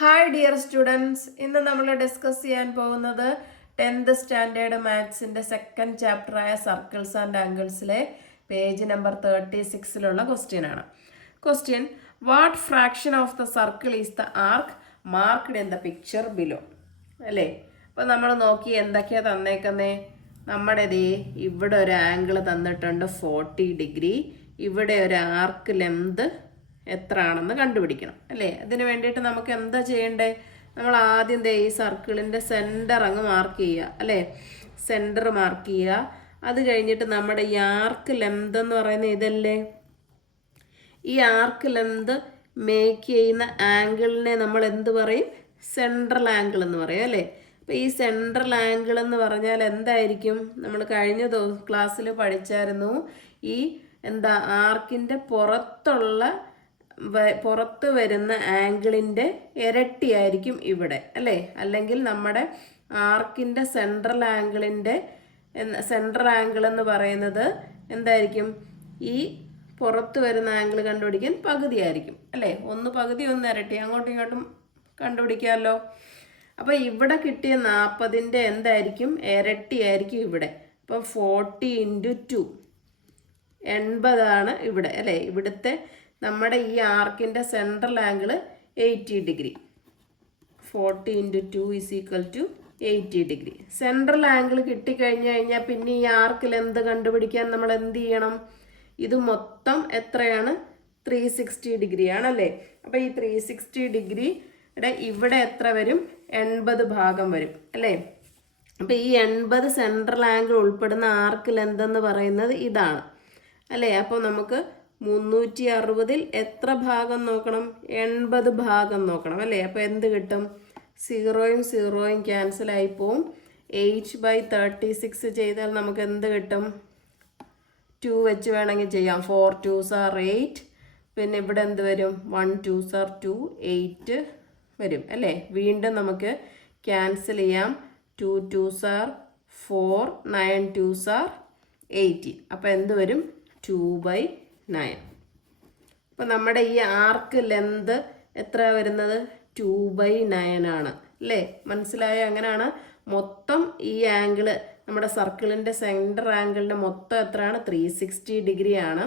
Hi dear students, ഇന്ന് നമ്മൾ discuss ചെയ്യാൻ പോകുന്നത് 10th സ്റ്റാൻഡേർഡ് മാത്സിൻ്റെ സെക്കൻഡ് ചാപ്റ്ററായ സർക്കിൾസ് ആൻഡ് ആംഗിൾസിലെ പേജ് നമ്പർ 36 ക്വസ്റ്റ്യൻ ആണ്. Question: what fraction of the circle is the arc marked in the picture below? അല്ലേ? അപ്പോൾ നമ്മൾ നോക്കി എന്തൊക്കെയാണ് തന്നേക്കുന്നേ. നമ്മുടെ ഇവിടെ ഒരു ആംഗിൾ തന്നിട്ടുണ്ട് 40 ഡിഗ്രി. ഇവിടെ ഒരു ആർക്ക് ലെന്ത് എത്ര ആണെന്ന് കണ്ടുപിടിക്കണം അല്ലേ? അതിന് വേണ്ടിയിട്ട് നമുക്ക് എന്താ ചെയ്യണ്ടേ? നമ്മൾ ആദ്യം ഈ സർക്കിളിൻ്റെ സെൻറ്റർ അങ്ങ് മാർക്ക് ചെയ്യുക അല്ലേ? സെൻറ്റർ മാർക്ക് ചെയ്യുക. അത് കഴിഞ്ഞിട്ട് നമ്മുടെ ഈ ആർക്ക് ലെന്ത് എന്ന് പറയുന്ന ഇതല്ലേ, ഈ ആർക്ക് ലെന്ത് മേക്ക് ചെയ്യുന്ന ആംഗിളിനെ നമ്മൾ എന്ത് പറയും? സെൻട്രൽ ആംഗിൾ എന്ന് പറയും അല്ലേ? അപ്പോൾ ഈ സെൻട്രൽ ആംഗിൾ എന്ന് പറഞ്ഞാൽ എന്തായിരിക്കും? നമ്മൾ കഴിഞ്ഞ ക്ലാസ്സിൽ പഠിച്ചായിരുന്നു. ഈ ആർക്കിൻ്റെ പുറത്ത് വരുന്ന ആംഗിളിൻ്റെ ഇരട്ടിയായിരിക്കും ഇവിടെ അല്ലേ? അല്ലെങ്കിൽ നമ്മുടെ ആർക്കിൻ്റെ സെൻട്രൽ ആംഗിൾ എന്ന് പറയുന്നത് എന്തായിരിക്കും? ഈ പുറത്ത് വരുന്ന ആംഗിൾ കണ്ടുപിടിക്കാൻ പകുതിയായിരിക്കും അല്ലേ? ഒന്ന് പകുതി ഒന്ന് ഇരട്ടി, അങ്ങോട്ടും ഇങ്ങോട്ടും കണ്ടുപിടിക്കാമല്ലോ. അപ്പോൾ ഇവിടെ കിട്ടിയ 40ൻ്റെ എന്തായിരിക്കും? ഇരട്ടിയായിരിക്കും ഇവിടെ. അപ്പോൾ 40 × 2 80 ഇവിടെ അല്ലേ? ഇവിടുത്തെ നമ്മുടെ ഈ ആർക്കിൻ്റെ central angle 80 degree. 40 × 2 = 80 degree. Central angle കിട്ടിക്കഴിഞ്ഞ് കഴിഞ്ഞാൽ പിന്നെ ഈ ആർക്കിൽ എന്ത് കണ്ടുപിടിക്കാൻ നമ്മൾ എന്ത് ചെയ്യണം? ഇത് മൊത്തം എത്രയാണ്? 360 ഡിഗ്രിയാണല്ലേ? അപ്പോൾ ഈ 360 ഡിഗ്രിയുടെ ഇവിടെ എത്ര വരും? 80 ഭാഗം വരും അല്ലേ? അപ്പോൾ ഈ 80 സെൻട്രൽ ആംഗിൾ ഉൾപ്പെടുന്ന ആർക്ക് ലെന്ത് എന്ന് പറയുന്നത് ഇതാണ് അല്ലേ? അപ്പോൾ നമുക്ക് 360-ൽ എത്ര ഭാഗം നോക്കണം? 80 ഭാഗം നോക്കണം അല്ലേ? അപ്പോൾ എന്ത് കിട്ടും? 0-യും 0-യും ക്യാൻസൽ ആയി പോവും. 8/36 ചെയ്താൽ നമുക്ക് എന്ത് കിട്ടും? 2 വെച്ച് വേണമെങ്കിൽ ചെയ്യാം. 4 2s are 8. പിന്നെ ഇവിടെ എന്ത് വരും? 1 2s are 2, 8 വരും അല്ലേ? വീണ്ടും നമുക്ക് ക്യാൻസൽ ചെയ്യാം. 2 2s are 4, 9 2s are 18. അപ്പോൾ എന്ത് വരും? 2/9. അപ്പോൾ നമ്മുടെ ഈ ആർക്ക് ലെന്ത് എത്ര വരുന്നത്? 2/9 ആണ് അല്ലേ? മനസ്സിലായോ? അങ്ങനെയാണ് മൊത്തം ഈ ആംഗിള്, നമ്മുടെ സർക്കിളിൻ്റെ സെൻറ്റർ ആംഗിളിൻ്റെ മൊത്തം എത്രയാണ്? 360 ഡിഗ്രിയാണ്.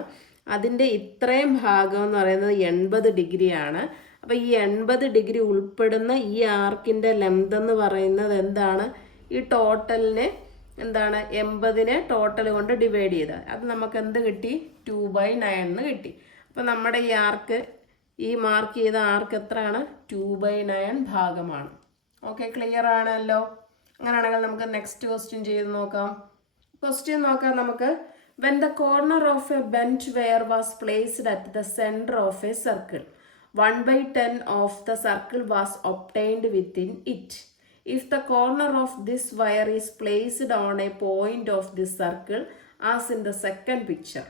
അതിൻ്റെ ഇത്രയും ഭാഗം എന്ന് പറയുന്നത് 80 ഡിഗ്രിയാണ്. അപ്പോൾ ഈ 80 ഡിഗ്രി ഉൾപ്പെടുന്ന ഈ ആർക്കിൻ്റെ ലെന്ത് എന്ന് പറയുന്നത് എന്താണ്? ഈ ടോട്ടലിനെ 80നെ ടോട്ടൽ കൊണ്ട് ഡിവൈഡ് ചെയ്താൽ അത് നമുക്ക് എന്ത് കിട്ടി? 2/9 എന്ന് കിട്ടി. അപ്പോൾ നമ്മുടെ ഈ ആർക്ക്, ഈ മാർക്ക് ചെയ്ത ആർക്ക് എത്രയാണ്? 2/9 ഭാഗമാണ്. ഓക്കെ, ക്ലിയർ ആണല്ലോ? അങ്ങനെയാണെങ്കിൽ നമുക്ക് നെക്സ്റ്റ് ക്വസ്റ്റ്യൻ ചെയ്ത് നോക്കാം. ക്വസ്റ്റ്യൻ നോക്കാം നമുക്ക്. When the corner of a bent wire was placed at the centre of a circle, 1/10 of the circle was obtained within it. If the corner of this wire is placed on a point of this circle as in the second picture,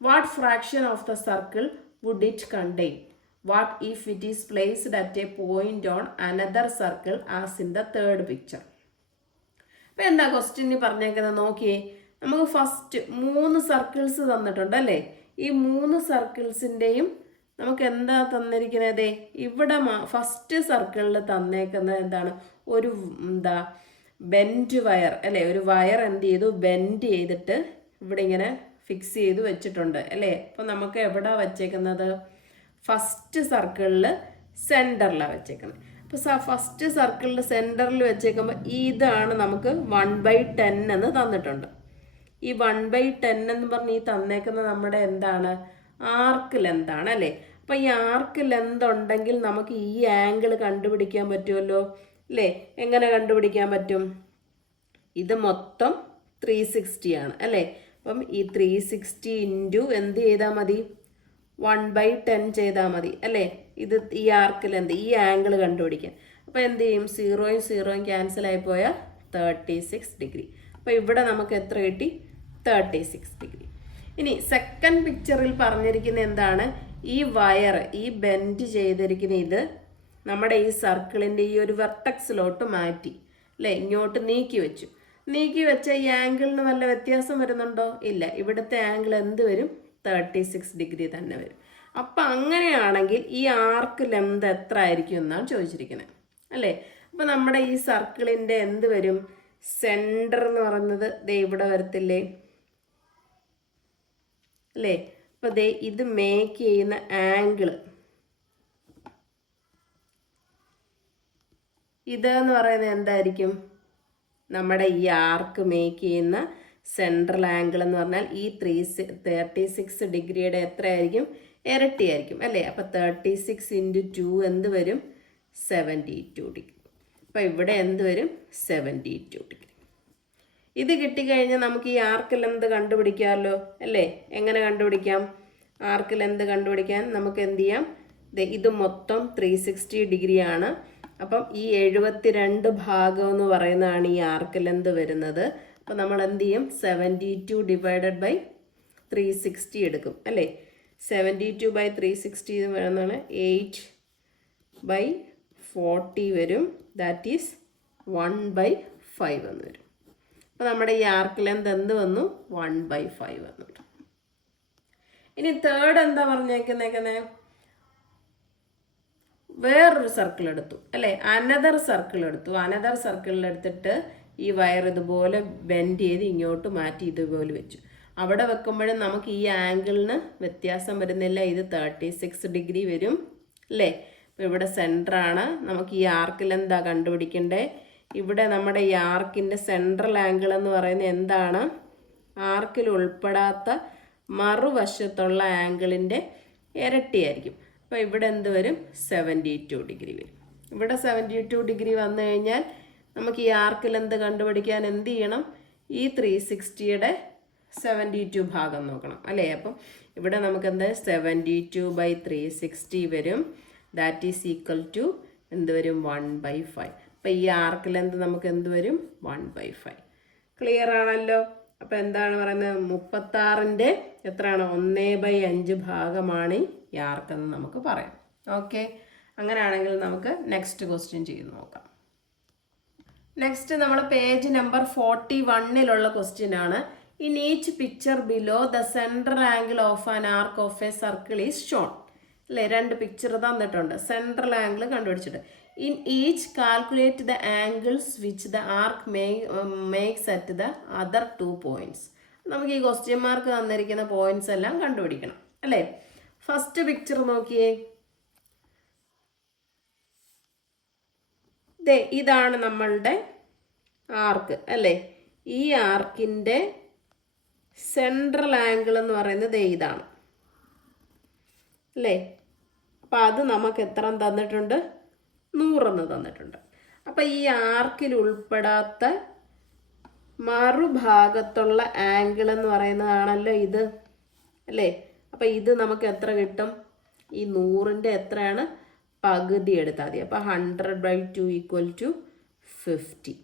what fraction of the circle would it contain? What if it is placed at a point on another circle as in the third picture? അപ്പോൾ എന്താ question പറഞ്ഞേക്കുന്നത് നോക്കിയേ. നമുക്ക് first 3 circles തന്നിട്ടുണ്ട് അല്ലേ? ഈ 3 സർക്കിൾസിൻ്റെയും നമുക്ക് എന്താ തന്നിരിക്കുന്നത്? ഇവിടെ ഫസ്റ്റ് സർക്കിളിൽ തന്നേക്കുന്നത് എന്താണ്? ഒരു ബെൻഡ് വയർ അല്ലേ? ഒരു വയർ എന്ത് ചെയ്തു? ബെൻഡ് ചെയ്തിട്ട് ഇവിടെ ഇങ്ങനെ ഫിക്സ് ചെയ്ത് വെച്ചിട്ടുണ്ട് അല്ലേ? അപ്പോൾ നമുക്ക് എവിടെ വച്ചേക്കുന്നത്? ഫസ്റ്റ് സർക്കിളിൽ സെൻറ്ററിലാണ് വെച്ചേക്കുന്നത്. അപ്പോൾ ഫസ്റ്റ് സർക്കിളിൽ സെൻറ്ററിൽ വെച്ചേക്കുമ്പോൾ ഇതാണ് നമുക്ക് 1/10 എന്ന് തന്നിട്ടുണ്ട്. ഈ 1/10 എന്ന് പറഞ്ഞ് ഈ തന്നേക്കുന്നത് നമ്മുടെ എന്താണ്? ആർക്ക് ലെന്താണ് അല്ലേ? അപ്പോൾ ഈ ആർക്ക് ലെന്ത് ഉണ്ടെങ്കിൽ നമുക്ക് ഈ ആംഗിൾ കണ്ടുപിടിക്കാൻ പറ്റുമല്ലോ അല്ലേ? എങ്ങനെ കണ്ടുപിടിക്കാൻ പറ്റും? ഇത് മൊത്തം 360 ആണ് അല്ലേ? അപ്പം ഈ 360 × എന്ത് ചെയ്താൽ മതി? 1/10 ചെയ്താൽ മതി അല്ലേ? ഇത് ഈ ആർക്ക് ലെന്ത്, ഈ ആംഗിൾ കണ്ടുപിടിക്കാൻ. അപ്പോൾ എന്ത് ചെയ്യും? 0-യും 0-യും ക്യാൻസൽ ആയി പോയാൽ 36 ഡിഗ്രി. അപ്പോൾ ഇവിടെ നമുക്ക് എത്ര കിട്ടി? 36 ഡിഗ്രി. ഇനി സെക്കൻഡ് പിക്ചറിൽ പറഞ്ഞിരിക്കുന്ന എന്താണ്? ഈ വയർ, ഈ ബെൻഡ് ചെയ്തിരിക്കുന്ന ഇത് നമ്മുടെ ഈ സർക്കിളിൻ്റെ ഈ ഒരു വെർട്ടക്സിലോട്ട് മാറ്റി അല്ലേ? ഇങ്ങോട്ട് നീക്കി വെച്ചു. നീക്കി വെച്ച ഈ ആംഗിളിന് വല്ല വ്യത്യാസം വരുന്നുണ്ടോ? ഇല്ല. ഇവിടുത്തെ ആംഗിൾ എന്ത് വരും? 36 ഡിഗ്രി തന്നെ വരും. അപ്പം അങ്ങനെയാണെങ്കിൽ ഈ ആർക്ക് ലെന്ത് എത്ര ആയിരിക്കും എന്നാണ് ചോദിച്ചിരിക്കുന്നത് അല്ലേ. അപ്പം നമ്മുടെ ഈ സർക്കിളിൻ്റെ എന്ത് വരും, സെൻറ്റർ എന്ന് പറയുന്നത് ദേ ഇവിടെ വരത്തില്ലേ അല്ലേ. അപ്പം ദേ ഇത് മേക്ക് ചെയ്യുന്ന ആംഗിള് ഇതെന്ന് പറയുന്നത് എന്തായിരിക്കും, നമ്മുടെ ഈ ആർക്ക് മേക്ക് ചെയ്യുന്ന സെൻട്രൽ ആംഗിൾ എന്ന് പറഞ്ഞാൽ ഈ 36 ഡിഗ്രിയുടെ എത്രയായിരിക്കും, ഇരട്ടിയായിരിക്കും അല്ലേ. അപ്പം 36 × 2 എന്ത് വരും, 72 ഡിഗ്രി. അപ്പം ഇവിടെ എന്ത് വരും, 72 ഡിഗ്രി. ഇത് കിട്ടിക്കഴിഞ്ഞാൽ നമുക്ക് ഈ ആർക്ക് ലെന്ത് കണ്ടുപിടിക്കാമല്ലോ അല്ലേ. എങ്ങനെ കണ്ടുപിടിക്കാം, ആർക്ക് ലെന്ത് കണ്ടുപിടിക്കാൻ നമുക്ക് എന്ത് ചെയ്യാം, ഇത് മൊത്തം 360 ഡിഗ്രിയാണ്. അപ്പം ഈ 72 ഭാഗം എന്ന് പറയുന്നതാണ് ഈ ആർക്ക് ലെന്ത് വരുന്നത്. അപ്പം നമ്മൾ എന്ത് ചെയ്യും, 72 ഡിവൈഡഡ് ബൈ 360 എടുക്കും അല്ലേ. 72 ബൈ 360 വരുന്നതാണ് 8/40 വരും. ദാറ്റ് ഈസ് 1/5 എന്ന് വരും. അപ്പോൾ നമ്മുടെ ഈ ആർക്ക് ലെന്ത് എന്ത് വന്നു, 1/5 വന്നു. ഇനി തേർഡ് എന്താ പറഞ്ഞേക്കുന്നേക്കുന്നത്, വേറൊരു സർക്കിൾ എടുത്തു അല്ലേ, അനദർ സർക്കിൾ എടുത്തു. അനദർ സർക്കിളിലെടുത്തിട്ട് ഈ വയർ ഇതുപോലെ ബെൻഡ് ചെയ്ത് ഇങ്ങോട്ട് മാറ്റി ഇതുപോലെ വെച്ചു. അവിടെ വെക്കുമ്പോഴും നമുക്ക് ഈ ആംഗിളിന് വ്യത്യാസം വരുന്നില്ല, ഇത് 36 ഡിഗ്രി വരും അല്ലേ. അപ്പോൾ ഇവിടെ സെൻറ്ററാണ്, നമുക്ക് ഈ ആർക്കിൽ എന്താ കണ്ടുപിടിക്കണ്ടേ, ഇവിടെ നമ്മുടെ ഈ ആർക്കിൻ്റെ സെൻട്രൽ ആംഗിൾ എന്ന് പറയുന്നത് എന്താണ്, ആർക്കിൽ ഉൾപ്പെടാത്ത മറുവശത്തുള്ള ആംഗിളിൻ്റെ ഇരട്ടിയായിരിക്കും. അപ്പോൾ ഇവിടെ എന്ത് വരും, 72 ഡിഗ്രി വരും. ഇവിടെ 72 ഡിഗ്രി വന്നു കഴിഞ്ഞാൽ നമുക്ക് ഈ ആർക്കിൽ എന്ത് കണ്ടുപിടിക്കാൻ എന്ത് ചെയ്യണം, ഈ 360യുടെ 72 ഭാഗം നോക്കണം അല്ലേ. അപ്പം ഇവിടെ നമുക്ക് എന്ത് 72/360 വരും. ദാറ്റ് ഈസ് ഈക്വൽ ടു എന്ത് വരും, 1/5. അപ്പം ഈ ആർക്ക് ലെന്ത് നമുക്ക് എന്ത് വരും, 1/5. ക്ലിയർ ആണല്ലോ. അപ്പം എന്താണ് പറയുന്നത്, 36ൻ്റെ എത്രയാണ്, 1/5 ഭാഗമാണ് ഈ ആർക്കെന്ന് നമുക്ക് പറയാം. ഓക്കെ, അങ്ങനെയാണെങ്കിൽ നമുക്ക് നെക്സ്റ്റ് ക്വസ്റ്റ്യൻ ചെയ്ത് നോക്കാം. നെക്സ്റ്റ് നമ്മൾ പേജ് നമ്പർ 41 ക്വസ്റ്റ്യൻ ആണ്. In each picture below the central angle of an arc of a circle is shown അല്ലേ. 2 പിക്ചർ തന്നിട്ടുണ്ട്, സെൻട്രൽ ആംഗിൾ കണ്ടുപിടിച്ചിട്ട്. In each calculate the angles which the arc makes at the other 2 points. നമുക്ക് ഈ question mark തന്നിരിക്കുന്ന points എല്ലാം കണ്ടുപിടിക്കണം അല്ലേ. First picture നോക്കിയേ, ഇതാണ് നമ്മളുടെ ആർക്ക് അല്ലേ. ഈ ആർക്കിൻ്റെ സെൻട്രൽ ആംഗിൾ എന്ന് പറയുന്നത് ഇതാണ് അല്ലേ. അപ്പം അത് നമുക്ക് എത്ര തന്നിട്ടുണ്ട്, 100 തന്നിട്ടുണ്ട്. അപ്പം ഈ ആർക്കിൽ ഉൾപ്പെടാത്ത മറുഭാഗത്തുള്ള ആംഗിൾ എന്ന് പറയുന്നതാണല്ലോ ഇത് അല്ലേ. അപ്പം ഇത് നമുക്ക് എത്ര കിട്ടും, ഈ 100ൻ്റെ എത്രയാണ്, പകുതി എടുത്താൽ മതി. അപ്പോൾ 100/2 = 50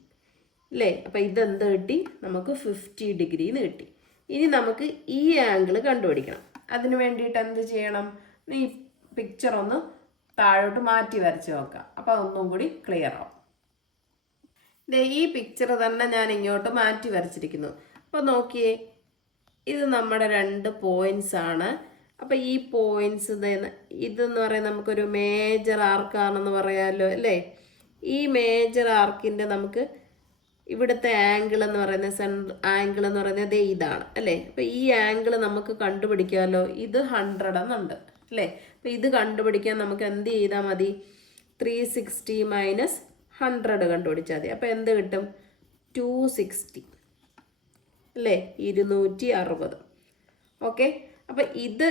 അല്ലേ. അപ്പം ഇതെന്ത് കിട്ടി, നമുക്ക് 50 ഡിഗ്രിന്ന് കിട്ടി. ഇനി നമുക്ക് ഈ ആംഗിൾ കണ്ടുപിടിക്കണം. അതിന് വേണ്ടിയിട്ട് എന്ത് ചെയ്യണം, ഈ പിക്ചർ ഒന്ന് താഴോട്ട് മാറ്റി വരച്ച് നോക്കാം. അപ്പോൾ അതൊന്നും കൂടി ക്ലിയർ ആവും. ഈ പിക്ചർ തന്നെ ഞാൻ ഇങ്ങോട്ട് മാറ്റി വരച്ചിരിക്കുന്നു. അപ്പോൾ നോക്കിയേ, ഇത് നമ്മുടെ 2 പോയിന്റ്സ് ആണ്. അപ്പം ഈ പോയിന്റ്സ് ഇതെന്ന് പറയുന്നത് നമുക്കൊരു മേജർ ആർക്കാണെന്ന് പറയാമല്ലോ അല്ലേ. ഈ മേജർ ആർക്കിൻ്റെ നമുക്ക് ഇവിടുത്തെ ആംഗിൾ എന്ന് പറയുന്നത് ആംഗിൾ എന്ന് പറയുന്നത് ഇതാണ് അല്ലേ. അപ്പം ഈ ആംഗിൾ നമുക്ക് കണ്ടുപിടിക്കാമല്ലോ, ഇത് 100 എന്നുണ്ട് അല്ലേ. അപ്പം ഇത് കണ്ടുപിടിക്കാൻ നമുക്ക് എന്ത് ചെയ്താൽ മതി, 360 - 100 കണ്ടുപിടിച്ചാൽ മതി. അപ്പം എന്ത് കിട്ടും, 260 അല്ലേ, 260. ഓക്കെ, അപ്പം ഇത്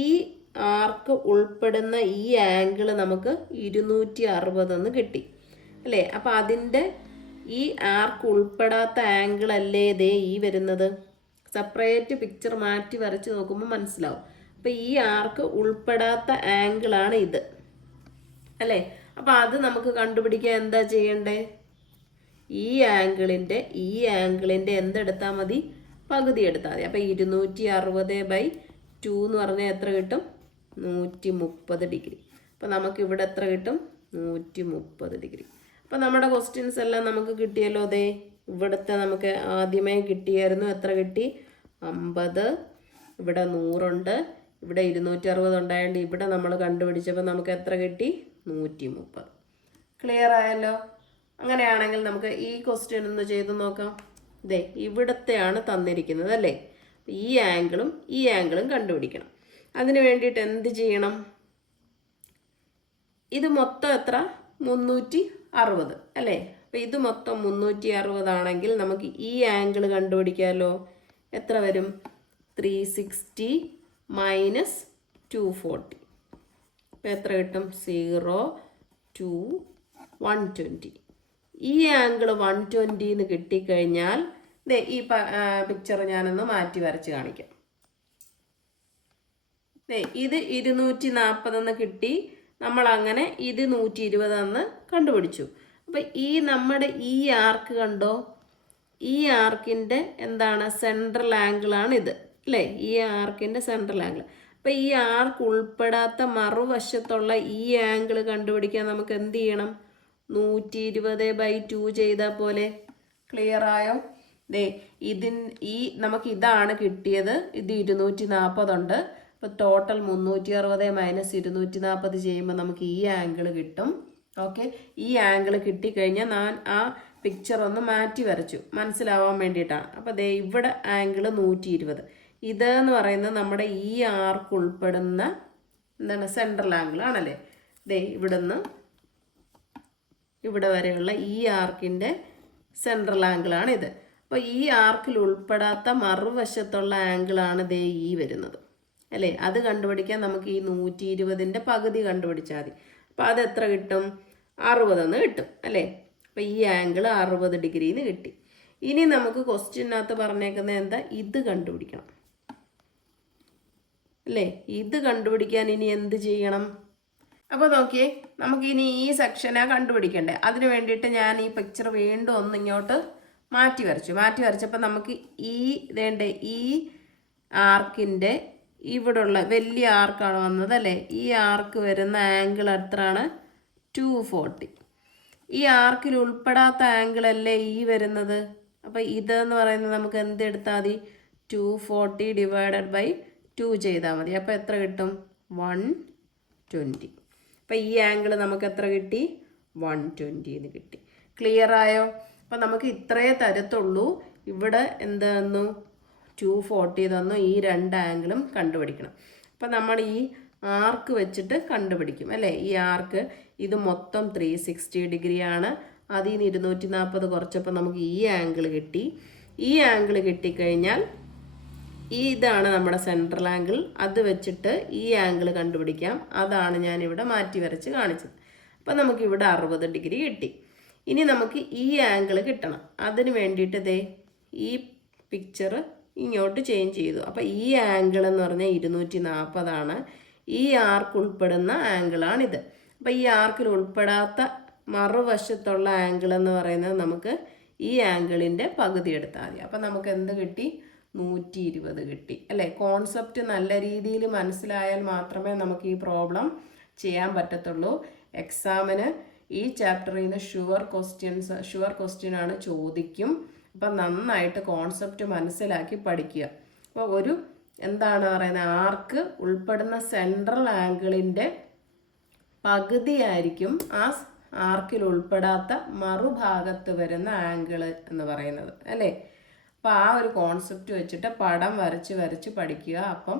ഈ ആർക്ക് ഉൾപ്പെടുന്ന ഈ ആംഗിൾ നമുക്ക് 260 എന്ന് കിട്ടി അല്ലേ. അപ്പം അതിൻ്റെ ഈ ആർക്ക് ഉൾപ്പെടാത്ത ആംഗിൾ അല്ലേ ഈ വരുന്നത്. സെപ്പറേറ്റ് പിക്ചർ മാറ്റി വരച്ച് നോക്കുമ്പോൾ മനസ്സിലാവും. അപ്പം ഈ ആർക്ക് ഉൾപ്പെടാത്ത ആംഗിളാണ് ഇത് അല്ലേ. അപ്പം അത് നമുക്ക് കണ്ടുപിടിക്കാൻ എന്താ ചെയ്യണ്ടേ, ഈ ആംഗിളിൻ്റെ എന്തെടുത്താൽ മതി, പകുതി എടുത്താൽ മതി. അപ്പം 260/2 എന്ന് പറഞ്ഞാൽ എത്ര കിട്ടും, 130 ഡിഗ്രി. അപ്പം നമുക്ക് ഇവിടെ എത്ര കിട്ടും, 130 ഡിഗ്രി. അപ്പം നമ്മുടെ ക്വസ്റ്റ്യൻസ് എല്ലാം നമുക്ക് കിട്ടിയല്ലോ. ഇവിടുത്തെ നമുക്ക് ആദ്യമേ കിട്ടിയായിരുന്നു, എത്ര കിട്ടി, 50. ഇവിടെ 100 ഉണ്ട്, ഇവിടെ 260 ഉണ്ടായതുകൊണ്ട് ഇവിടെ നമ്മൾ കണ്ടുപിടിച്ചപ്പോൾ നമുക്ക് എത്ര കിട്ടി? 130. ക്ലിയർ ആയല്ലോ? അങ്ങനെയാണെങ്കിൽ നമുക്ക് ഈ ക്വസ്റ്റ്യൻ ഒന്ന് ചെയ്ത് നോക്കാം. ദേ ഇവിടത്തെയാണ് തന്നിരിക്കുന്നത് അല്ലേ? ഈ ആംഗിളും കണ്ടുപിടിക്കണം. അതിന് വേണ്ടിയിട്ട് എന്ത് ചെയ്യണം? ഇത് മൊത്തം എത്ര? 360 അല്ലേ? അപ്പം ഇത് മൊത്തം 360 ആണെങ്കിൽ നമുക്ക് ഈ ആംഗിൾ കണ്ടുപിടിക്കാമല്ലോ. എത്ര വരും? 360 മൈനസ് 240. അപ്പം എത്ര കിട്ടും? 0, 2, 120. ഈ ആംഗിൾ 120 എന്ന് കിട്ടിക്കഴിഞ്ഞാൽ ദേ ഈ പിക്ചർ ഞാനൊന്ന് മാറ്റി വരച്ച് കാണിക്കാം. ദേ ഇത് 240 എന്ന് കിട്ടി. നമ്മൾ അങ്ങനെ ഇത് 120 എന്ന് കണ്ടുപിടിച്ചു. അപ്പം നമ്മുടെ ഈ ആർക്ക് കണ്ടോ? ഈ ആർക്കിൻ്റെ എന്താണ്? സെൻട്രൽ ആംഗിളാണ് ഇത് അല്ലേ? ഈ ആർക്കിൻ്റെ സെൻട്രൽ ആംഗിൾ. അപ്പം ഈ ആർക്ക് ഉൾപ്പെടാത്ത മറുവശത്തുള്ള ഈ ആംഗിൾ കണ്ടുപിടിക്കാൻ നമുക്ക് എന്ത് ചെയ്യണം? 120/2 ചെയ്താൽ പോലെ. ക്ലിയർ ആയോ? ദേ നമുക്ക് ഇതാണ് കിട്ടിയത്. ഇത് 240 ഉണ്ട്. അപ്പോൾ ടോട്ടൽ 360 മൈനസ് 240 ചെയ്യുമ്പോൾ നമുക്ക് ഈ ആംഗിൾ കിട്ടും. ഓക്കെ, ഈ ആംഗിൾ കിട്ടിക്കഴിഞ്ഞാൽ ഞാൻ ആ പിക്ചർ ഒന്ന് മാറ്റി വരച്ചു മനസ്സിലാവാൻ വേണ്ടിയിട്ടാണ്. അപ്പോൾ ദേ ഇവിടെ ആംഗിൾ 120. ഇതെന്ന് പറയുന്നത് നമ്മുടെ ഈ ആർക്ക് ഉൾപ്പെടുന്ന എന്താണ്? സെൻട്രൽ ആംഗിൾ ആണല്ലേ? ദേ ഇവിടുന്ന് ഇവിടെ വരെയുള്ള ഈ ആർക്കിൻ്റെ സെൻട്രൽ ആംഗിളാണിത്. അപ്പോൾ ഈ ആർക്കിൽ ഉൾപ്പെടാത്ത മറുവശത്തുള്ള ആംഗിളാണ് ദേ ഈ വരുന്നത് അല്ലേ? അത് കണ്ടുപിടിക്കാൻ നമുക്ക് ഈ 120ൻ്റെ പകുതി കണ്ടുപിടിച്ചാൽ മതി. അപ്പോൾ അതെത്ര കിട്ടും? 60 എന്ന് കിട്ടും അല്ലേ? അപ്പോൾ ഈ ആംഗിൾ 60 ഡിഗ്രിന്ന് കിട്ടി. ഇനി നമുക്ക് ക്വസ്റ്റ്യനകത്ത് പറഞ്ഞേക്കുന്നത് എന്താ? ഇത് കണ്ടുപിടിക്കണം അല്ലേ? ഇത് കണ്ടുപിടിക്കാൻ ഇനി എന്ത് ചെയ്യണം? അപ്പോൾ നോക്കിയേ, നമുക്കിനി ഈ സെക്ഷനാണ് കണ്ടുപിടിക്കണ്ടേ. അതിന് വേണ്ടിയിട്ട് ഞാൻ ഈ പിക്ചർ വീണ്ടും ഒന്ന് ഇങ്ങോട്ട് മാറ്റി വരച്ചപ്പോൾ നമുക്ക് ഈ ആർക്കിൻ്റെ ഇവിടുള്ള വലിയ ആർക്കാണ് വന്നത് അല്ലേ? ഈ ആർക്ക് വരുന്ന ആംഗിൾ എത്രയാണ്? 240. ഈ ആർക്കിൽ ഉൾപ്പെടാത്ത ആംഗിൾ അല്ലേ ഈ വരുന്നത്? അപ്പോൾ ഇതെന്ന് പറയുന്നത് നമുക്ക് എന്ത് എടുത്താൽ മതി? 240 / 2 ചെയ്താൽ മതി. അപ്പോൾ എത്ര കിട്ടും? 120. അപ്പോൾ ഈ ആംഗിൾ നമുക്ക് എത്ര കിട്ടി? 120 എന്ന് കിട്ടി. ക്ലിയർ ആയോ? അപ്പം നമുക്ക് ഇത്രയേ തരത്തുള്ളൂ. ഇവിടെ എന്ത് തന്നു? 240 തന്നു. ഈ രണ്ട് ആംഗിളും കണ്ടുപിടിക്കണം. അപ്പം നമ്മൾ ഈ ആർക്ക് വെച്ചിട്ട് കണ്ടുപിടിക്കും അല്ലേ? ഈ ആർക്ക് ഇത് മൊത്തം 360 ഡിഗ്രിയാണ്. അതിൽ നിന്ന് 240 കുറച്ചപ്പോൾ നമുക്ക് ഈ ആംഗിൾ കിട്ടി. ഈ ആംഗിൾ കിട്ടിക്കഴിഞ്ഞാൽ ഇതാണ് നമ്മുടെ സെൻട്രൽ ആംഗിൾ. അത് വെച്ചിട്ട് ഈ ആംഗിൾ കണ്ടുപിടിക്കാം. അതാണ് ഞാനിവിടെ മാറ്റി വരച്ച് കാണിച്ചത്. അപ്പം നമുക്കിവിടെ 60 ഡിഗ്രി കിട്ടി. ഇനി നമുക്ക് ഈ ആംഗിൾ കിട്ടണം. അതിന് വേണ്ടിയിട്ട് ദേ ഈ പിക്ചർ ഇങ്ങോട്ട് ചേഞ്ച് ചെയ്തു. അപ്പോൾ ഈ ആംഗിൾ എന്ന് പറഞ്ഞാൽ 240 ഈ ആർക്ക് ഉൾപ്പെടുന്ന ആംഗിളാണിത്. അപ്പോൾ ഈ ആർക്കിൽ ഉൾപ്പെടാത്ത മറുവശത്തുള്ള ആംഗിൾ എന്ന് പറയുന്നത് നമുക്ക് ഈ ആംഗിളിൻ്റെ പകുതി എടുത്താൽ മതി. അപ്പം നമുക്ക് എന്ത് കിട്ടി? 120 കിട്ടി അല്ലേ? കോൺസെപ്റ്റ് നല്ല രീതിയിൽ മനസ്സിലായാൽ മാത്രമേ നമുക്ക് ഈ പ്രോബ്ലം ചെയ്യാൻ പറ്റത്തുള്ളൂ. എക്സാമിന് ഈ ചാപ്റ്ററിൽ നിന്ന് ഷുവർ ക്വസ്റ്റ്യൻ ആണ് ചോദിക്കും. അപ്പം നന്നായിട്ട് കോൺസെപ്റ്റ് മനസ്സിലാക്കി പഠിക്കുക. അപ്പോൾ എന്താണ് പറയുന്നത്? ആർക്ക് ഉൾപ്പെടുന്ന സെൻട്രൽ ആംഗിളിൻ്റെ പകുതിയായിരിക്കും ആ ആർക്കിൽ ഉൾപ്പെടാത്ത മറുഭാഗത്ത് വരുന്ന ആംഗിൾ എന്ന് പറയുന്നത് അല്ലേ? അപ്പോൾ ആ ഒരു കോൺസെപ്റ്റ് വെച്ചിട്ട് പടം വരച്ച് പഠിക്കുക. അപ്പം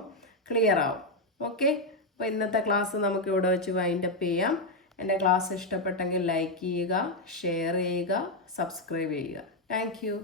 ക്ലിയർ ആവും. ഓക്കെ, അപ്പോൾ ഇന്നത്തെ ക്ലാസ് നമുക്ക് ഇവിടെ വെച്ച് വൈൻഡപ്പ് ചെയ്യാം. എൻ്റെ ക്ലാസ് ഇഷ്ടപ്പെട്ടെങ്കിൽ ലൈക്ക് ചെയ്യുക, ഷെയർ ചെയ്യുക, സബ്സ്ക്രൈബ് ചെയ്യുക. Thank you.